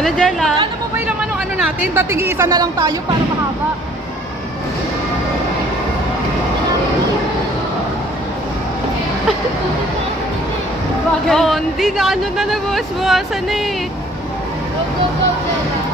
Ano, Jella? Ano mo ba yung ano natin? Tatigi-isa na lang tayo para mahaba. Bagay. Oh, hindi na ano na nabawas-bawasan eh. Go, go, go, Jella.